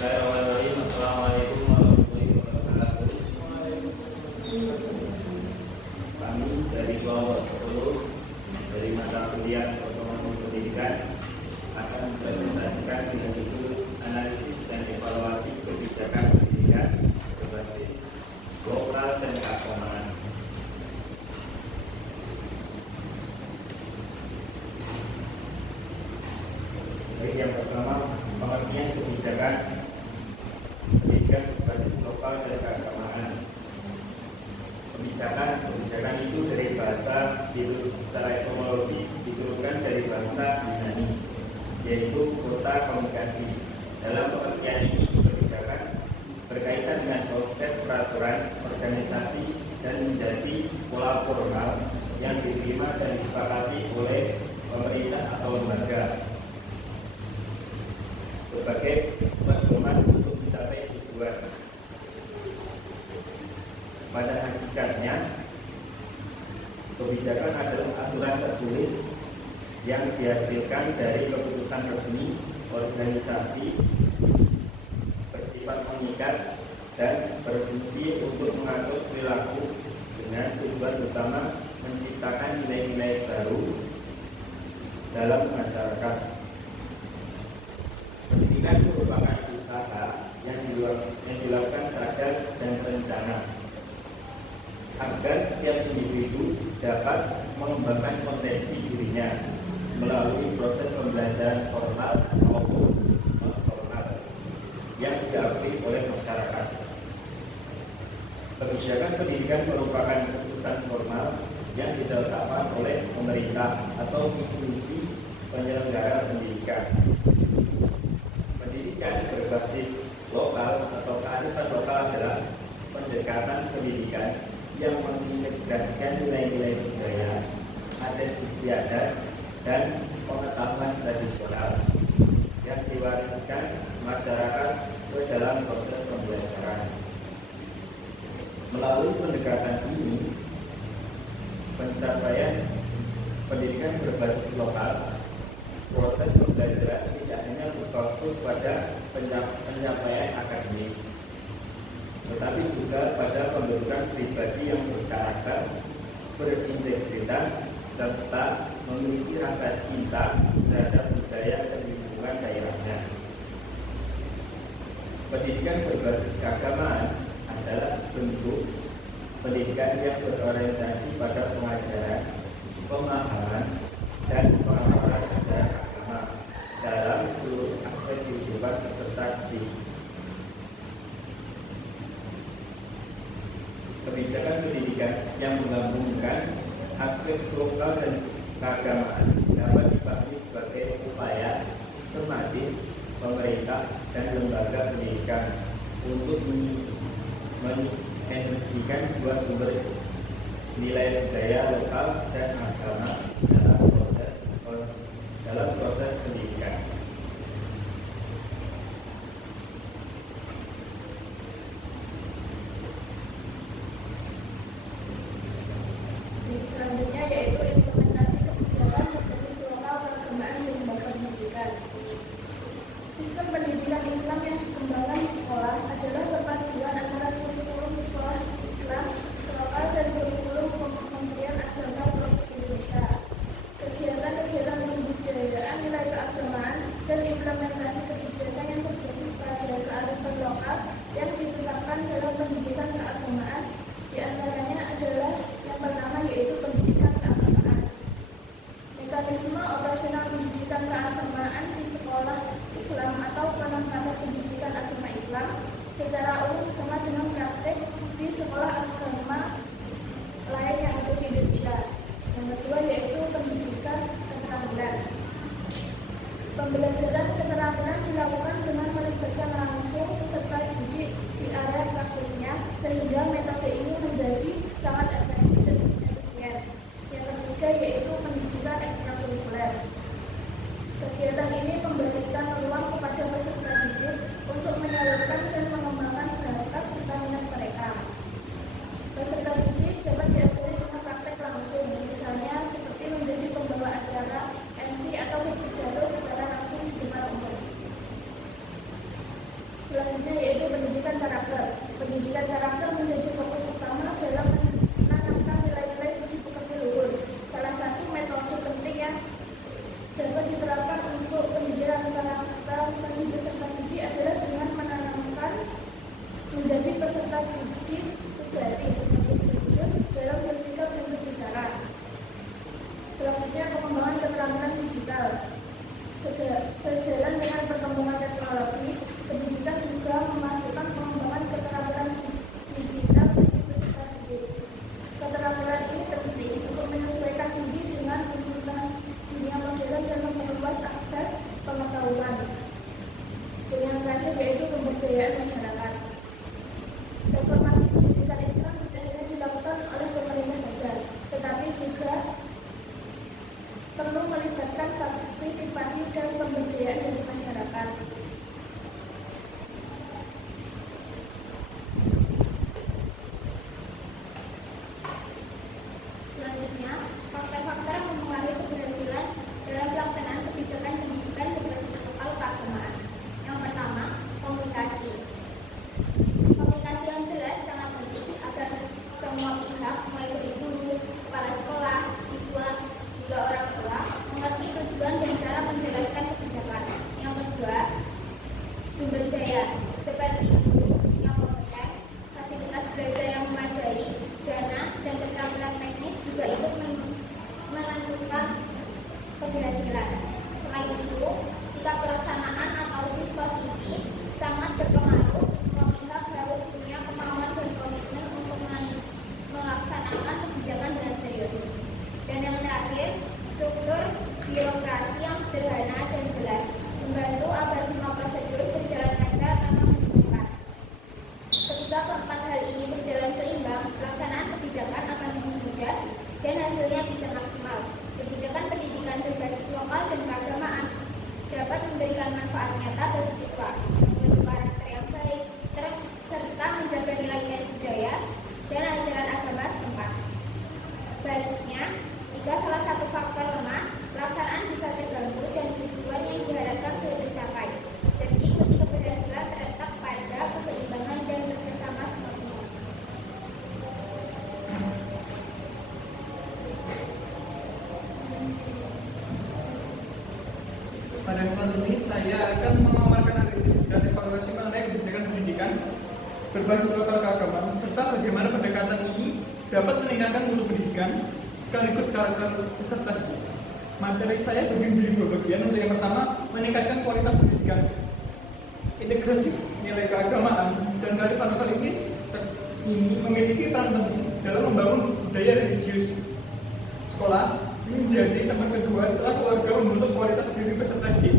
Bismillahirrahmanirrahim. Assalamualaikum warahmatullahi wabarakatuh. Kami dari kelompok 10 dari mata kuliah Ekonomi Pendidikan akan mempresentasikan dengan judul analisis dan evaluasi kebijakan pendidikan berbasis lokal dan keagamaan. Jadi yang pertama, pengertian kebijakan pendidikan berbasis lokal dan keagamaan. Kebijakan itu dari bahasa secara etimologi diturunkan dari bahasa Yunani, yaitu kota komunikasi. Dalam pengertian ini, kebijakan berkaitan dengan konsep peraturan, organisasi, dan menjadi pola formal yang diterima dan disepakati oleh pemerintah atau lembaga sebagai pedoman untuk mencapai tujuan. Pada hakikatnya, kebijakan adalah aturan tertulis yang dihasilkan dari keputusan resmi organisasi bersifat mengikat dan berfungsi untuk mengatur perilaku dengan tujuan utama menciptakan nilai-nilai baru dalam masyarakat. Pendidikan merupakan usaha yang dilakukan sadar dan terencana agar setiap individu dapat mengembangkan potensi dirinya melalui proses pembelajaran formal maupun non formal yang diakui oleh masyarakat. Kebijakan pendidikan merupakan keputusan formal yang ditetapkan oleh pemerintah atau institusi penyelenggara pendidikan. Pendidikan berbasis lokal atau kearifan lokal adalah pendekatan pendidikan yang mengintegrasikan nilai-nilai budaya, adat istiadat, dan pengetahuan tradisional yang diwariskan masyarakat ke dalam proses pembelajaran. Melalui pendekatan ini, pencapaian pendidikan berbasis lokal, proses pembelajaran tidak hanya berfokus pada pencapaian akademik, tetapi juga pada pembentukan pribadi yang berkarakter, berintegritas, serta memiliki rasa cinta terhadap budaya dan lingkungan daerahnya. Pendidikan berbasis keagamaan adalah bentuk pendidikan yang berorientasi pada pengajaran, pemahaman, dan pengamalan ajaran agama dalam seluruh aspek kehidupan peserta didik. Kebijakan pendidikan yang menggabungkan aspek lokal dan keagamaan dapat dipahami sebagai upaya sistematis pemerintah dan lembaga pendidikan untuk mengenergikan dua sumber nilai budaya lokal dan agama dalam proses pendidikan. Selanjutnya yaitu implementasi kebijakan berbasis lokal keagamaan di lembaga pendidikan. Sistem pendidikan Islam yang dikembangkan di sekolah adalah perpaduan antara kurikulum sekolah Islam lokal dan kurikulum Kementerian Agama Republik Indonesia. Kegiatan-kegiatan kebudayaan nilai keagamaan Selanjutnya yaitu pendidikan karakter. Pendidikan karakter menjadi fokus utama dalam menanamkan nilai-nilai budi pekerti luhur. Salah satu metode penting yang dapat diterapkan untuk pendidikan karakter bagi peserta didik adalah dengan menanamkan menjadi peserta didik sejati sebagai berwujud dalam bersikap dan berbicara. Selanjutnya pengembangan keterampilan digital. Sejalan dengan perkembangan teknologi, pendidikan juga memasukkan pengembangan keterampilan digital bagi peserta didik. Keterampilan ini penting untuk menyesuaikan diri dengan tuntutan dunia modern dan memperluas akses pengetahuan. Dan yang terakhir yaitu pemberdayaan masyarakat. Reformasi pendidikan Islam tidak hanya dilakukan oleh pemerintah saja, tetapi juga perlu melibatkan partisipasi dan pemberdayaan dari masyarakat. Selanjutnya, faktor-faktor yang mempengaruhi keberhasilan dalam pelaksanaan kebijakan pendidikan berbasis lokal keagamaan. Yang pertama, komunikasi. Komunikasi yang jelas sangat penting agar semua pihak, mulai dari guru, kepala sekolah, siswa, juga orang tua, mengerti tujuan dan cara menjelaskan kebijakan. Yang kedua, sumber daya, seperti guru yang kompeten, fasilitas belajar yang memadai, dana, dan keterampilan teknis juga ikut menentukan keberhasilan. Selain itu, sikap pelaksanaan atau disposisi sangat berpengaruh. Semua pihak harus punya kemauan dan komitmen untuk melaksanakan kebijakan dengan serius. Dan yang terakhir, struktur birokrasi yang sederhana dan jelas membantu agar semua prosedur berjalan lancar tanpa membingungkan. Ketika keempat hal ini berjalan seimbang, pelaksanaan kebijakan akan mudah dan hasilnya bisa maksimal. Kebijakan pendidikan berbasis lokal dan keagamaan dapat memberikan manfaat nyata bagi siswa, membentuk karakter yang baik, serta menjaga nilai-nilai budaya dan ajaran agama setempat. Sebaliknya, jika salah satu faktor lemah, pelaksanaan bisa terganggu dan tujuan yang diharapkan sulit tercapai. Jadi, kunci keberhasilan terletak pada keseimbangan dan kerjasama semua pihak. Pada kesempatan ini saya akan memaparkan analisis dan evaluasi mengenai kebijakan pendidikan berbasis lokal keagamaan serta bagaimana pendekatan ini dapat meningkatkan mutu pendidikan sekaligus karakter peserta didik. Materi saya bagi menjadi dua bagian. Untuk yang pertama, meningkatkan kualitas pendidikan. Integrasi nilai keagamaan dan kearifan lokal ini memiliki peran penting dalam membangun budaya religius sekolah. Ini menjadi tempat kedua setelah keluarga membentuk kualitas diri peserta didik.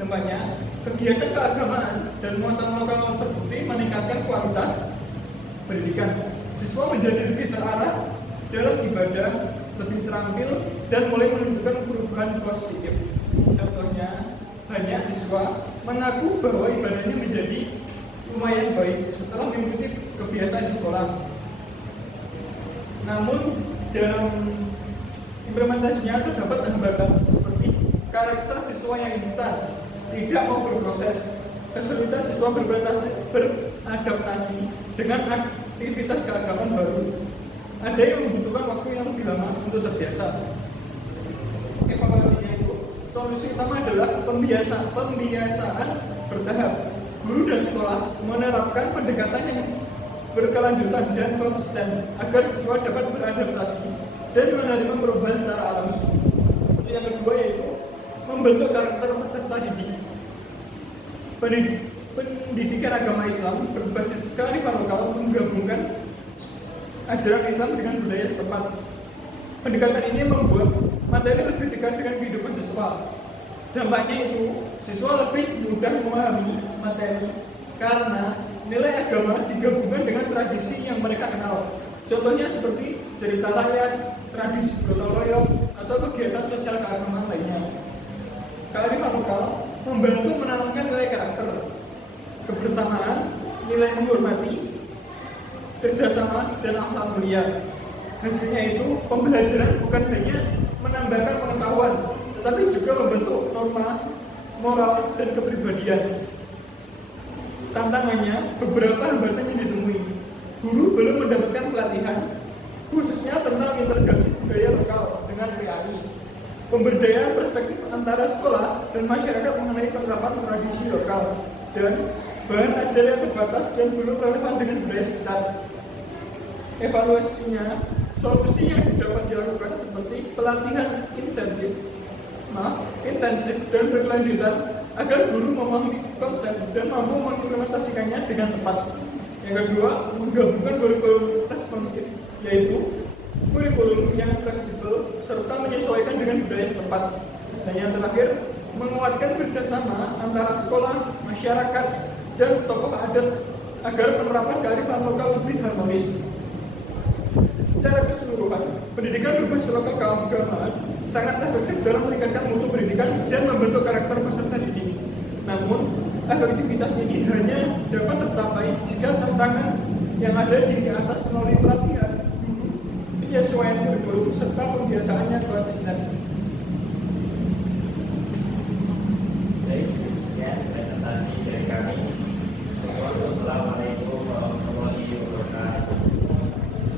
Dampaknya, kegiatan keagamaan dan muatan lokal terbukti meningkatkan kualitas pendidikan. Siswa menjadi lebih terarah dalam ibadah, lebih terampil, dan mulai menunjukkan perubahan positif. Contohnya, banyak siswa mengaku bahwa ibadahnya menjadi lumayan baik setelah mengikuti kebiasaan di sekolah. Namun, dalam implementasinya terdapat hambatan seperti karakter siswa yang instan, tidak mau berproses, kesulitan siswa beradaptasi dengan aktivitas keagamaan baru. Ada yang membutuhkan waktu yang lebih lama untuk terbiasa. Evaluasinya itu, solusi utama adalah pembiasaan bertahap. Guru dan sekolah menerapkan pendekatan yang berkelanjutan dan konsisten agar siswa dapat beradaptasi dan menerima perubahan secara alami. Yang kedua yaitu membentuk karakter peserta didik. Pendidikan agama Islam berbasis kearifan lokal menggabungkan ajaran Islam dengan budaya setempat. Pendekatan ini membuat materi lebih dekat dengan kehidupan siswa. Dampaknya itu, siswa lebih mudah memahami materi karena nilai agama digabungkan dengan tradisi yang mereka kenal. Contohnya seperti cerita rakyat, tradisi gotong royong, atau kegiatan sosial keagamaan lainnya. Kearifan lokal membantu menanamkan nilai karakter, kebersamaan, nilai menghormati, kerjasama, dan akhlak mulia. Hasilnya itu, pembelajaran bukan hanya menambahkan pengetahuan, tetapi juga membentuk norma, moral, dan kepribadian. tantangannya, beberapa hambatan yang ditemui. Guru belum mendapatkan pelatihan, khususnya tentang integrasi budaya lokal dengan PAI. Pemberdayaan perspektif antara sekolah dan masyarakat mengenai penerapan tradisi lokal, dan bahan ajar yang terbatas dan belum relevan dengan budaya sekitar. Evaluasinya, solusi yang dapat dilakukan seperti pelatihan intensif dan berkelanjutan agar guru memahami konsep dan mampu mengimplementasikannya dengan tepat. Yang kedua, menggabungkan kurikulum responsif, yaitu kurikulum yang fleksibel serta menyesuaikan dengan budaya setempat. Dan yang terakhir, menguatkan kerjasama antara sekolah, masyarakat, dan tokoh adat agar penerapan kearifan lokal lebih harmonis. Secara keseluruhan, pendidikan berbasis lokal keagamaan sangat efektif dalam meningkatkan mutu pendidikan dan membentuk karakter peserta didik. Namun, efektivitas ini hanya dapat tercapai jika tantangan yang ada di atas melalui pelatihan, penyesuaian kurikulum, serta pembiasaannya konsisten.